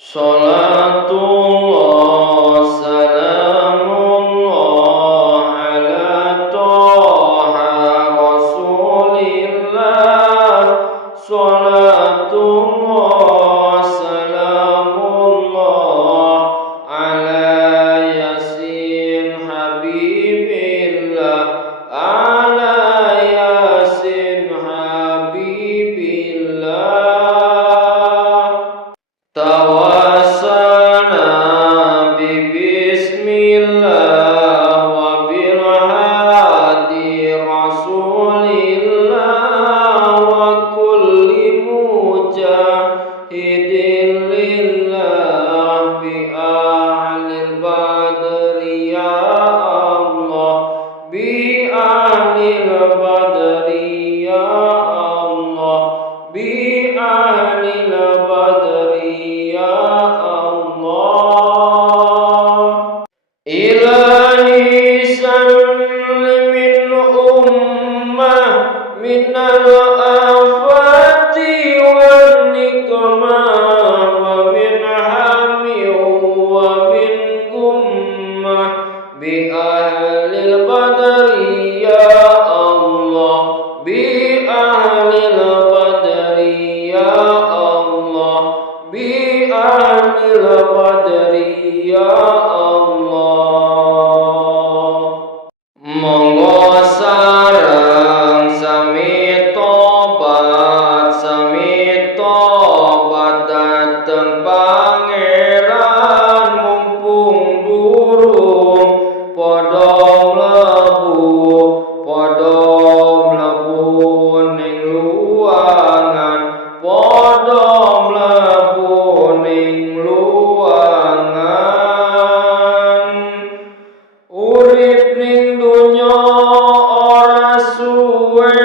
Salatullah salamullah ala toha rasulillah. Salatullah salamullah ala yasin habibillah. Ala yasin habibillah. Tawassana bi bismillah wa bil hadi rasulillah wa kulli mujahidin lillah bi ahlil badri ya Allah, bi ahlil badri ya Allah, bi ahlil badri ya Allah. Ilahi sallimin ummah minal afati wal nikmah wa min hami wa min gummah bi ahlil badri ya Allah, bi ahlil badri ya Allah, bi ahlil badri ya Allah. Monggo sareng sami tobat dateng Pangeran mumpung durung padha mlebu ning luangan, padha mlebu ning luangan. Urip ning donya ora suwe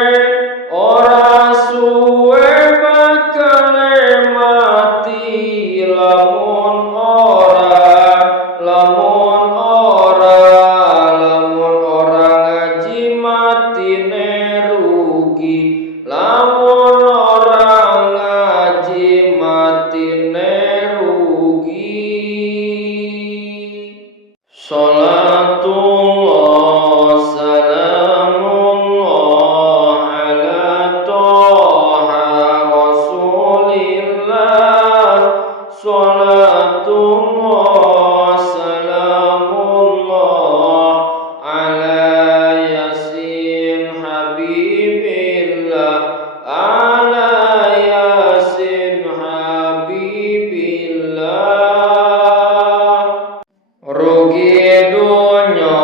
bakal mati lamun ora ngaji matine rugi, lamun ora ngaji matine rugi. Salatullah salamullah ala toha rasulillah. Salatullah salamullah ala yasin habibillah. Ala yasin habibillah. Rugi dunya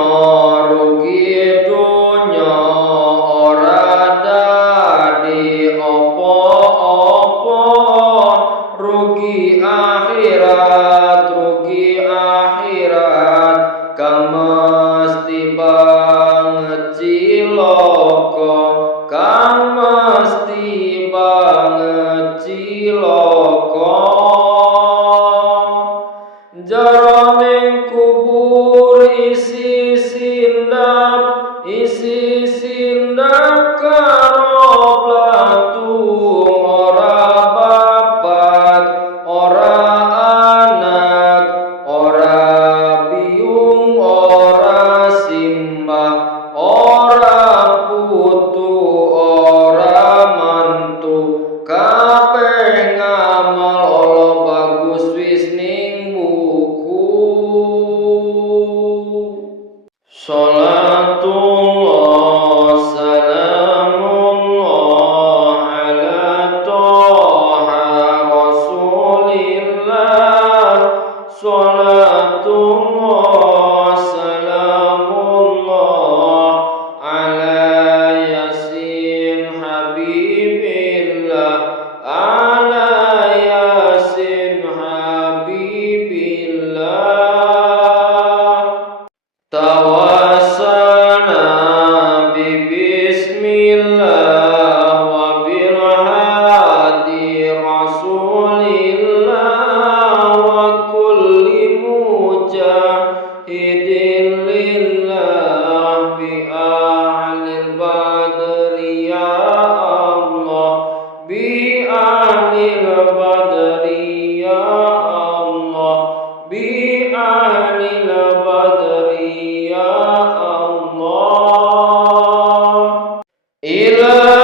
ora dadi opo-opo. Rugi akhirat kang mesti banget cilaka, kang mesti banget cilaka. Jarane kubur isi sindap karo blatung, ora bapak, ora anak, ora biung, ora simbah, ora putu, ora mantu, kabeh ila